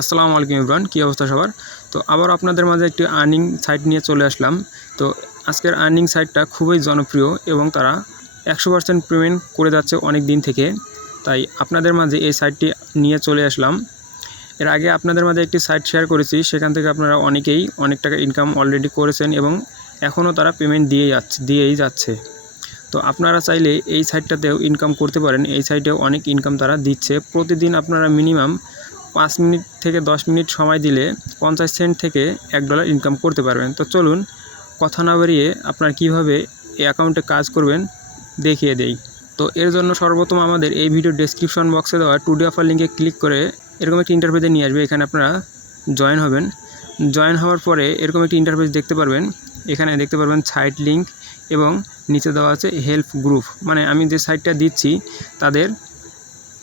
আসসালামু আলাইকুম ইমরান, কী অবস্থা সবার। তো আবার আপনাদের মাঝে একটি আর্নিং সাইট নিয়ে চলে আসলাম। তো আজকের আর্নিং সাইটটা খুবই জনপ্রিয় এবং তারা 100% পেমেন্ট করে যাচ্ছে অনেক দিন থেকে। তাই আপনাদের মাঝে এই সাইটটি নিয়ে চলে আসলাম। এর আগে আপনাদের মাঝে একটি সাইট শেয়ার করেছি, সেখান থেকে আপনারা অনেকেই অনেক টাকা ইনকাম অলরেডি করেছেন এবং এখনও তারা পেমেন্ট দিয়েই যাচ্ছে। তো আপনারা চাইলে এই সাইটটাতেও ইনকাম করতে পারেন। এই সাইটেও অনেক ইনকাম তারা দিচ্ছে। প্রতিদিন আপনারা মিনিমাম 5 মিনিট থেকে 10 মিনিট সময় দিলে 50 সেন্ট থেকে $1 ইনকাম করতে পারবেন। তো চলুন কথা না বাড়িয়ে আপনারা কীভাবে এই অ্যাকাউন্টে কাজ করবেন দেখিয়ে দেই। তো এর জন্য সর্বপ্রথম আমাদের এই ভিডিও ডেসক্রিপশন বক্সে দেওয়া টুডে অফার লিঙ্কে ক্লিক করে এরকম একটি ইন্টারফেসে নিয়ে আসবে। এখানে আপনারা জয়েন হবেন। জয়েন হওয়ার পরে এরকম একটি ইন্টারফেস দেখতে পারবেন। এখানে দেখতে পারবেন সাইট লিঙ্ক এবং নিচে দেওয়া আছে হেল্প গ্রুপ, মানে আমি যে সাইটটা দিচ্ছি তাদের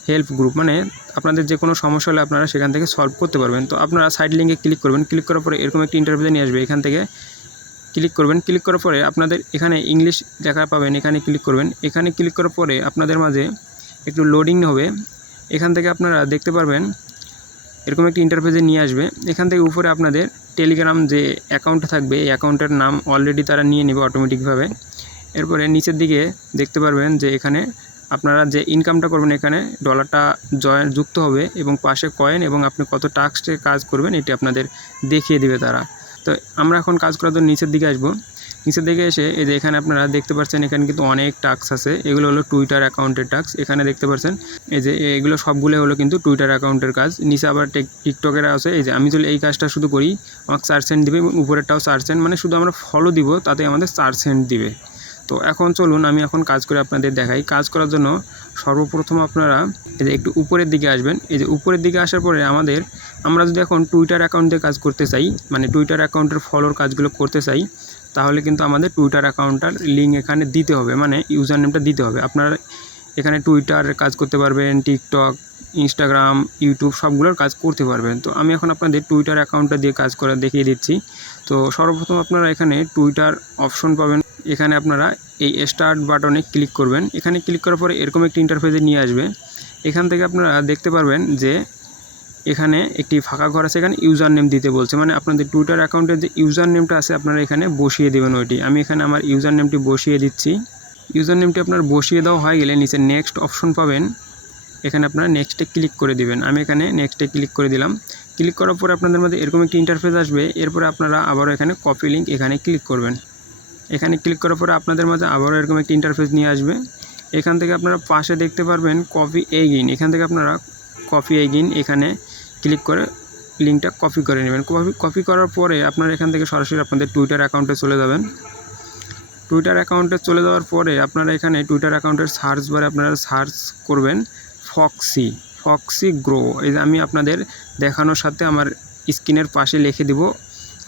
হেল্প গ্রুপ, মানে আপনাদের যে কোনো সমস্যা হলে আপনারা সেখান থেকে সলভ করতে পারবেন। তো আপনারা সাইট লিঙ্কে ক্লিক করবেন। ক্লিক করার পরে এরকম একটি ইন্টারফেসে নিয়ে আসবে। এখান থেকে ক্লিক করবেন। ক্লিক করার পরে আপনাদের এখানে ইংলিশ লেখা পাবেন, এখানে ক্লিক করবেন। এখানে ক্লিক করার পরে আপনাদের মাঝে একটু লোডিং হবে। এখান থেকে আপনারা দেখতে পারবেন এরকম একটি ইন্টারফেসে নিয়ে আসবে। এখান থেকে উপরে আপনাদের টেলিগ্রাম যে অ্যাকাউন্ট থাকবে এই অ্যাকাউন্টের নাম অলরেডি তারা নিয়ে নেবে অটোমেটিকভাবে। এরপরে নিচের দিকে দেখতে পারবেন যে এখানে আপনারা যে ইনকামটা করবেন এখানে ডলারটা যুক্ত হবে এবং পাশে কয়েন এবং আপনি কত টাস্কে কাজ করবেন এটি আপনাদের দেখিয়ে দিবে তারা। তো আমরা এখন কাজ করার জন্য নিচের দিকে আসব। নিচের দিকে এসে এই যে এখানে আপনারা দেখতে পাচ্ছেন এখানে কিন্তু অনেক টাস্ক আছে। এগুলো হলো টুইটার অ্যাকাউন্টের টাস্ক। এখানে দেখতে পাচ্ছেন এই যে এগুলো সবগুলো হলো কিন্তু টুইটার অ্যাকাউন্টের কাজ। নিচে আবার টিকটকের আছে। এই যে আমি যদি এই কাজটা শুধু করি আমাকে 4 সেন্ট দিবে এবং উপরেরটাও 4 সেন্ট, মানে শুধু আমরা ফলো দিব তাতে আমাদের 4 সেন্ট দিবে। তো এখন চলুন আমি এখন কাজ করে আপনাদের দেখাই। কাজ করার জন্য সর্বপ্রথম আপনারা এই যে একটু উপরের দিকে আসবেন। এই যে উপরের দিকে আসার পরে আমরা যদি এখন টুইটার অ্যাকাউন্টে কাজ করতে চাই, মানে টুইটার অ্যাকাউন্টের ফলোর কাজগুলো করতে চাই, তাহলে কিন্তু আমাদের টুইটার অ্যাকাউন্টটার লিঙ্ক এখানে দিতে হবে, মানে ইউজার নেমটা দিতে হবে। আপনারা এখানে টুইটারের কাজ করতে পারবেন, টিকটক, ইনস্টাগ্রাম, ইউটিউব সবগুলোর কাজ করতে পারবেন। তো আমি এখন আপনাদের টুইটার অ্যাকাউন্টটা দিয়ে কাজ করা দেখিয়ে দিচ্ছি। তো সর্বপ্রথম আপনারা এখানে টুইটার অপশন পাবেন। এখানে আপনারা এই স্টার্ট বাটনে ক্লিক করবেন। এখানে ক্লিক করার পরে এরকম একটি ইন্টারফেসে নিয়ে আসবে। এখান থেকে আপনারা দেখতে পারবেন যে এখানে একটি ফাঁকা ঘর আছে, এখানে ইউজার নেম দিতে বলছে, মানে আপনাদের টুইটার অ্যাকাউন্টের যে ইউজার নেমটা আছে আপনারা এখানে বসিয়ে দেবেন ওইটি। আমি এখানে আমার ইউজার নেমটি বসিয়ে দিচ্ছি। ইউজার নেমটি আপনার বসিয়ে দেওয়া হয়ে গেলে নিচে নেক্সট অপশন পাবেন। এখানে আপনারা নেক্সটে ক্লিক করে দিবেন। আমি এখানে নেক্সটে ক্লিক করে দিলাম। ক্লিক করার পরে আপনাদের মধ্যে এরকম একটি ইন্টারফেস আসবে। এরপরে আপনারা আবারও এখানে কপি লিঙ্ক এখানে ক্লিক করবেন। এখানে ক্লিক করার পরে আপনাদের মাঝে আবারও এরকম একটি ইন্টারফেস নিয়ে আসবে। এখান থেকে আপনারা পাশে দেখতে পারবেন কপি এগেইন। এখান থেকে আপনারা কপি এগেইন এখানে ক্লিক করে লিঙ্কটা কপি করে নেবেন। কপি করার পরে আপনারা এখান থেকে সরাসরি আপনাদের টুইটার অ্যাকাউন্টে চলে যাবেন। টুইটার অ্যাকাউন্টে চলে যাওয়ার পরে আপনারা এখানে টুইটার অ্যাকাউন্টের সার্চ বারে আপনারা সার্চ করবেন ফক্সি গ্রো। এই যে আমি আপনাদের দেখানোর সাথে আমার স্ক্রিনের পাশে লিখে দিব,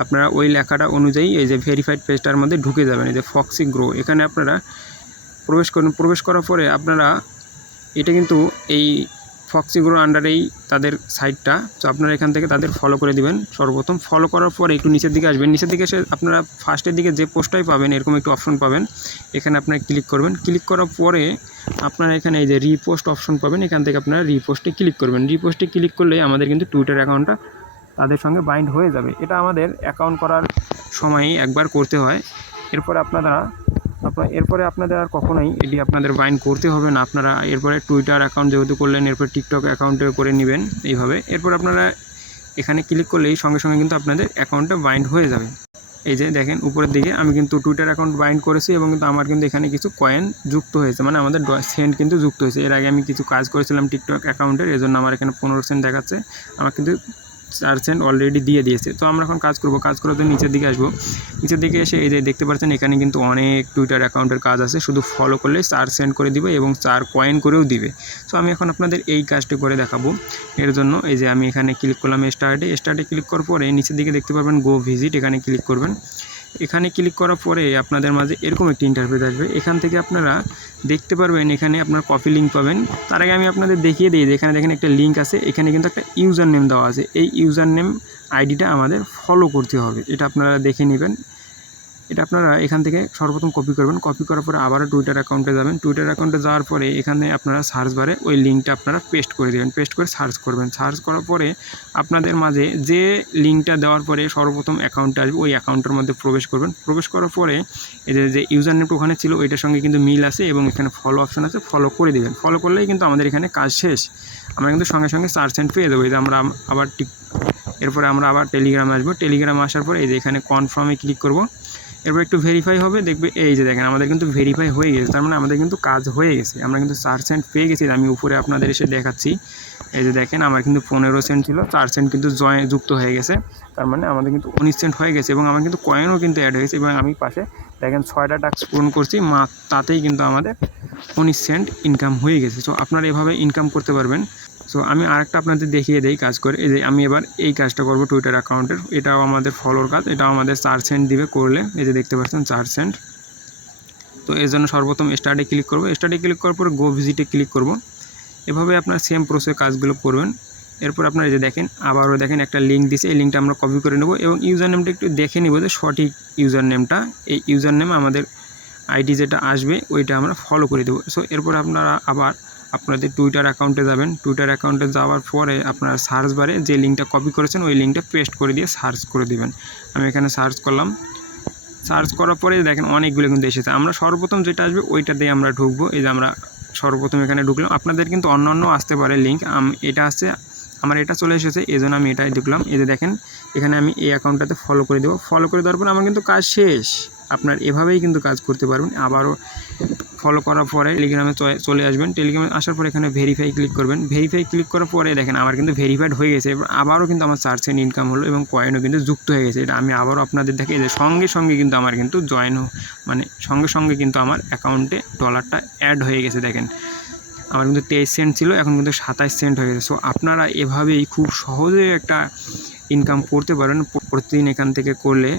আপনারা ওই লেখাটা অনুযায়ী এই যে ভেরিফাইড পেজটার মধ্যে ঢুকে যাবেন। এই যে ফক্সি গ্রো এখানে আপনারা প্রবেশ করুন। প্রবেশ করার পরে আপনারা এটা কিন্তু এই ফক্সি গ্রো আন্ডারেই তাদের সাইটটা। তো আপনারা এখান থেকে তাদের ফলো করে দিবেন। সর্বপ্রথম ফলো করার পরে একটু নিচের দিকে আসবেন। নিচের দিকে এসে আপনারা ফার্স্টের দিকে যে পোস্টটাই পাবেন এরকম একটু অপশন পাবেন। এখানে আপনারা ক্লিক করবেন। ক্লিক করার পরে আপনারা এখানে এই যে রিপোস্ট অপশন পাবেন। এখান থেকে আপনারা রিপোস্টে ক্লিক করবেন। রিপোস্টে ক্লিক করলে আমাদের কিন্তু টুইটার অ্যাকাউন্টটা তাদের সঙ্গে বাইন্ড হয়ে যাবে। এটা আমাদের অ্যাকাউন্ট করার সময়ই একবার করতে হয়। এরপরে আপনাদের আর কখনোই এটি আপনাদের বাইন্ড করতে হবে না। আপনারা এরপরে টুইটার অ্যাকাউন্ট যেহেতু করলেন এরপর টিকটক অ্যাকাউন্টে করে নেবেন এইভাবে। এরপর আপনারা এখানে ক্লিক করলেই সঙ্গে সঙ্গে কিন্তু আপনাদের অ্যাকাউন্টটা বাইন্ড হয়ে যাবে। এই যে দেখেন উপরের দিকে আমি কিন্তু টুইটার অ্যাকাউন্ট বাইন্ড করেছি এবং কিন্তু আমার কিন্তু এখানে কিছু কয়েন যুক্ত হয়েছে, মানে আমাদের সেন্ট কিন্তু যুক্ত হয়েছে। এর আগে আমি কিছু কাজ করেছিলাম টিকটক অ্যাকাউন্টের, এর জন্য আমার এখানে 15 সেন্ট দেখাচ্ছে। আমার কিন্তু 4 সেন্ট অলরেডি দিয়ে দিয়েছে। তো আমরা এখন কাজ করব। কাজ করার জন্য নিচের দিকে আসবো। নিচের দিকে এসে এই যে দেখতে পাচ্ছেন এখানে কিন্তু অনেক টুইটার অ্যাকাউন্টের কাজ আছে। শুধু ফলো করলে 4 সেন্ট করে দিবে এবং 4 কয়েন করেও দিবে। তো আমি এখন আপনাদের এই কাজটি করে দেখাবো। এর জন্য এই যে আমি এখানে ক্লিক করলাম স্টার্টে ক্লিক করার পরে নিচের দিকে দেখতে পারবেন গো ভিজিট, এখানে ক্লিক করবেন। এখানে ক্লিক করার পরে আপনাদের মাঝে এরকম একটি ইন্টারফেস আসবে। এখান থেকে আপনারা দেখতে পারবেন এখানে আপনার কপি লিঙ্ক পাবেন। তার আগে আমি আপনাদের দেখিয়ে দিই যে এখানে দেখেন একটা লিঙ্ক আছে, এখানে কিন্তু একটা ইউজার নেম দেওয়া আছে। এই ইউজার নেম আইডিটা আমাদের ফলো করতে হবে, এটা আপনারা দেখে নেবেন। এটা আপনারা এখান থেকে সর্বপ্রথম কপি করবেন। কপি করার পরে আবারও টুইটার অ্যাকাউন্টে যাবেন। টুইটার অ্যাকাউন্টে যাওয়ার পরে এখানে আপনারা সার্চ বারে ওই লিঙ্কটা আপনারা পেস্ট করে দেবেন। পেস্ট করে সার্চ করবেন। সার্চ করার পরে আপনাদের মাঝে যে লিঙ্কটা দেওয়ার পরে সর্বপ্রথম অ্যাকাউন্টে আসবে ওই অ্যাকাউন্টের মধ্যে প্রবেশ করবেন। প্রবেশ করার পরে এই যে ইউজার নেমটা ওখানে ছিল ওইটার সঙ্গে কিন্তু মিল আছে এবং এখানে ফলো অপশন আছে, ফলো করে দেবেন। ফলো করলেই কিন্তু আমাদের এখানে কাজ শেষ। আমরা কিন্তু সঙ্গে সঙ্গে সার্চ এন্ড পেয়ে দেবো। এই যে আমরা আবার এরপরে আমরা আবার টেলিগ্রামে আসবো। টেলিগ্রামে আসার পরে এই যে এখানে কনফার্মে ক্লিক করব। এরপর একটু ভেরিফাই হবে, দেখবে এই যে দেখেন আমাদের কিন্তু ভেরিফাই হয়ে গেছে, তার মানে আমাদের কিন্তু কাজ হয়ে গেছে। আমরা কিন্তু 4 সেন্ট পেয়ে গেছি। আমি উপরে আপনাদের এসে দেখাচ্ছি। এই যে দেখেন আমার কিন্তু 15 সেন্ট ছিল, 4 সেন্ট কিন্তু যুক্ত হয়ে গেছে, তার মানে আমাদের কিন্তু 19 সেন্ট হয়ে গেছে এবং আমার কিন্তু কয়েনও কিন্তু অ্যাড হয়েছে। এবং আমি পাশে দেখেন 6টা টাস্ক পূরণ করছি, তাতেই কিন্তু আমাদের 19 সেন্ট ইনকাম হয়ে গেছে। সো আপনারা এভাবে ইনকাম করতে পারবেন। সো আমি আরেকটা আপনাদের দেখিয়ে দেই কাজ করে। এই যে আমি এবার এই কাজটা করব টুইটার অ্যাকাউন্টের। এটাও আমাদের ফলোর কাজ, এটাও আমাদের 4 সেন্ট দিবে করলে। এই যে দেখতে পাচ্ছেন 4 সেন্ট। তো এর জন্য সর্বপ্রথম স্টার্টে ক্লিক করব। স্টার্টে ক্লিক করার পর গো ভিজিটে ক্লিক করব। এভাবে আপনার সেম প্রসেস কাজগুলো করবেন। এরপর আপনারা যে দেখেন আবারও দেখেন একটা লিঙ্ক দিছে, এই লিঙ্কটা আমরা কপি করে নেব এবং ইউজার নেমটা একটু দেখে নিব যে সঠিক ইউজার নেমটা। এই ইউজার নেম আমাদের আইডি যেটা আসবে ওইটা আমরা ফলো করে দেবো। সো এরপর আপনারা আবার আপনাদের টুইটার অ্যাকাউন্টে যাবেন। টুইটার অ্যাকাউন্টে যাওয়ার পরে আপনারা সার্চ বারে যে লিঙ্কটা কপি করেছেন ওই লিঙ্কটা পেস্ট করে দিয়ে সার্চ করে দিবেন। আমি এখানে সার্চ করলাম। সার্চ করার পরে দেখেন অনেকগুলো কিন্তু এসেছে। আমরা সর্বপ্রথম যেটা আসবে ওইটা দিয়ে আমরা ঢুকবো। এই যে আমরা সর্বপ্রথম এখানে ঢুকলাম। আপনাদের কিন্তু অন্য আসতে পারে লিঙ্ক, এটা আসছে আমার এটা চলে এসেছে, এই জন্য আমি এটাই ঢুকলাম। এই যে দেখেন এখানে আমি এই অ্যাকাউন্টটাতে ফলো করে দেবো। ফলো করে দেওয়ার পরে আমার কিন্তু কাজ শেষ। আপনার এভাবেই কিন্তু কাজ করতে পারবেন। আবারও ফলো করার পরে টেলিগ্রামে চলে আসবেন। টেলিগ্রামে আসার পরে এখানে ভেরিফাই ক্লিক করবেন। ভেরিফাই ক্লিক করার পরে দেখেন আমার কিন্তু ভেরিফাইড হয়ে গেছে। এবার আবারও কিন্তু আমার 4 সেন্ট ইনকাম হলো এবং কয়েনও কিন্তু যুক্ত হয়ে গেছে। এটা আমি আবারও আপনাদের দেখে যে সঙ্গে সঙ্গে কিন্তু আমার কিন্তু মানে সঙ্গে সঙ্গে কিন্তু আমার অ্যাকাউন্টে ডলারটা অ্যাড হয়ে গেছে। দেখেন আমার কিন্তু 23 সেন্ট ছিল, এখন কিন্তু 27 সেন্ট হয়ে গেছে। সো আপনারা এভাবেই খুব সহজে একটা ইনকাম করতে পারেন। প্রতিদিন এখান থেকে করলে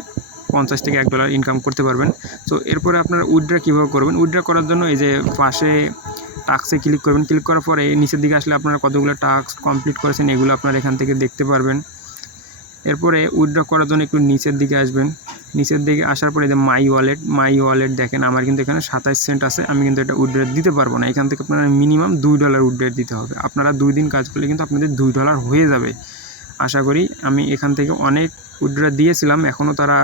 50 থেকে $1 ইনকাম করতে পারবেন। সো এরপরে আপনারা উইথড্র কীভাবে করবেন, উইথড্র করার জন্য এই যে পাশে টাস্কে ক্লিক করবেন। ক্লিক করার পরে নিচের দিকে আসলে আপনারা কতগুলো টাস্ক কমপ্লিট করেছেন এগুলো আপনারা এখান থেকে দেখতে পারবেন। এরপরে উইথড্র করার জন্য একটু নিচের দিকে আসবেন। নিচের দিকে আসার পরে যে মাই ওয়ালেট দেখেন আমার কিন্তু এখানে 27 সেন্ট আছে। আমি কিন্তু এটা উইথড্র দিতে পারবো না। এখান থেকে আপনারা মিনিমাম $2 উইথড্র দিতে হবে। আপনারা 2 দিন কাজ করলে কিন্তু আপনাদের $2 হয়ে যাবে আশা করি। আমি এখান থেকে অনেক উইথড্র দিয়েছিলাম, এখনও তারা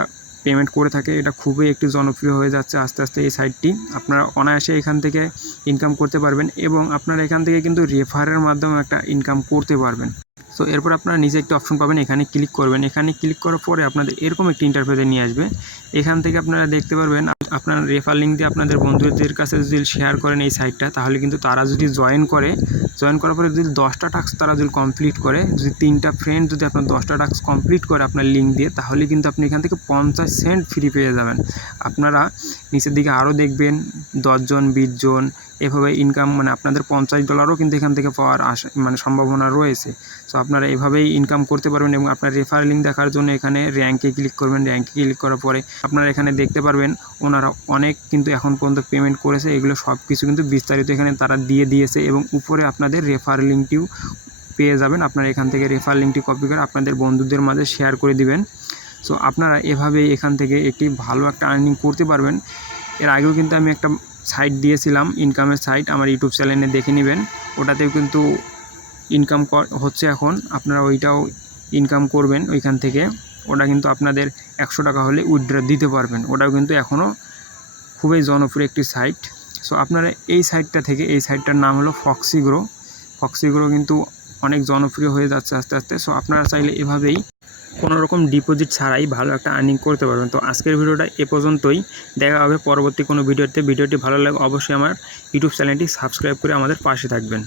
পেমেন্ট করে থাকে। এটা খুবই একটু জনপ্রিয় হয়ে যাচ্ছে আস্তে আস্তে এই সাইটটি। আপনারা অনায়াসে এখান থেকে ইনকাম করতে পারবেন এবং আপনারা এখান থেকে কিন্তু রেফারের মাধ্যমে একটা ইনকাম করতে পারবেন। সো এরপর আপনারা নিচে একটা অপশন পাবেন, এখানে ক্লিক করবেন। এখানে ক্লিক করার পরে আপনাদের এরকম একটি ইন্টারফেসে নিয়ে আসবে। এখান থেকে আপনারা দেখতে পারবেন আপনার রেফার লিঙ্ক দিয়ে আপনাদের বন্ধুদের কাছে যদি শেয়ার করেন এই সাইটটা, তাহলে কিন্তু তারা যদি জয়েন করার পরে যদি 10টা টাস্ক তারা যদি কমপ্লিট করে, যদি 3টা ফ্রেন্ড যদি আপনার 10টা টাস্ক কমপ্লিট করে আপনার লিঙ্ক দিয়ে, তাহলে কিন্তু আপনি এখান থেকে 50 সেন্ট ফ্রি পেয়ে যাবেন। আপনারা নিচের দিকে আরও দেখবেন 10 জন 20 জন এভাবে ইনকাম, মানে আপনাদের $50 কিন্তু এখান থেকে পাওয়ার সম্ভাবনা রয়েছে। সো আপনারা এভাবেই ইনকাম করতে পারবেন। এবং আপনার রেফার লিঙ্ক দেখার জন্য এখানে র্যাঙ্কে ক্লিক করবেন। র্যাঙ্কে ক্লিক করার পরে আপনারা এখানে দেখতে পারবেন ওনারা অনেক কিন্তু এখন পর্যন্ত পেমেন্ট করেছে। এগুলো সব কিছু কিন্তু বিস্তারিত এখানে তারা দিয়েছে এবং উপরে আপনাদের রেফার লিঙ্কটিও পেয়ে যাবেন। আপনারা এখান থেকে রেফার লিঙ্কটি কপি করে আপনাদের বন্ধুদের মাঝে শেয়ার করে দিবেন। সো আপনারা এভাবেই এখান থেকে একটি ভালো একটা আর্নিং করতে পারবেন। এর আগেও কিন্তু আমি একটা সাইট দিয়েছিলাম, ইনকামের সাইট, আমার ইউটিউব চ্যানেলে দেখে নেবেন। ওটাতেও কিন্তু ইনকাম হচ্ছে এখন। আপনারা ওইটাও ইনকাম করবেন ওইখান থেকে। ওটা কিন্তু আপনাদের 100 টাকা হলে উইথড্র দিতে পারবেন। ওটাও কিন্তু এখনও খুবই জনপ্রিয় একটি সাইট। সো আপনারা এই সাইটটা থেকে, এই সাইটটার নাম হলো ফক্সিগ্রো কিন্তু অনেক জনপ্রিয় হয়ে যাচ্ছে আস্তে আস্তে। সো আপনারা চাইলে এভাবেই কোনো রকম ডিপোজিট ছাড়াই ভালো একটা আর্নিং করতে পারবেন। তো আজকের ভিডিওটা এ পর্যন্তই। দেখা হবে পরবর্তী কোনো ভিডিওতে। ভিডিওটি ভালো লাগে অবশ্যই আমার ইউটিউব চ্যানেলটি সাবস্ক্রাইব করে আমাদের পাশে থাকবেন।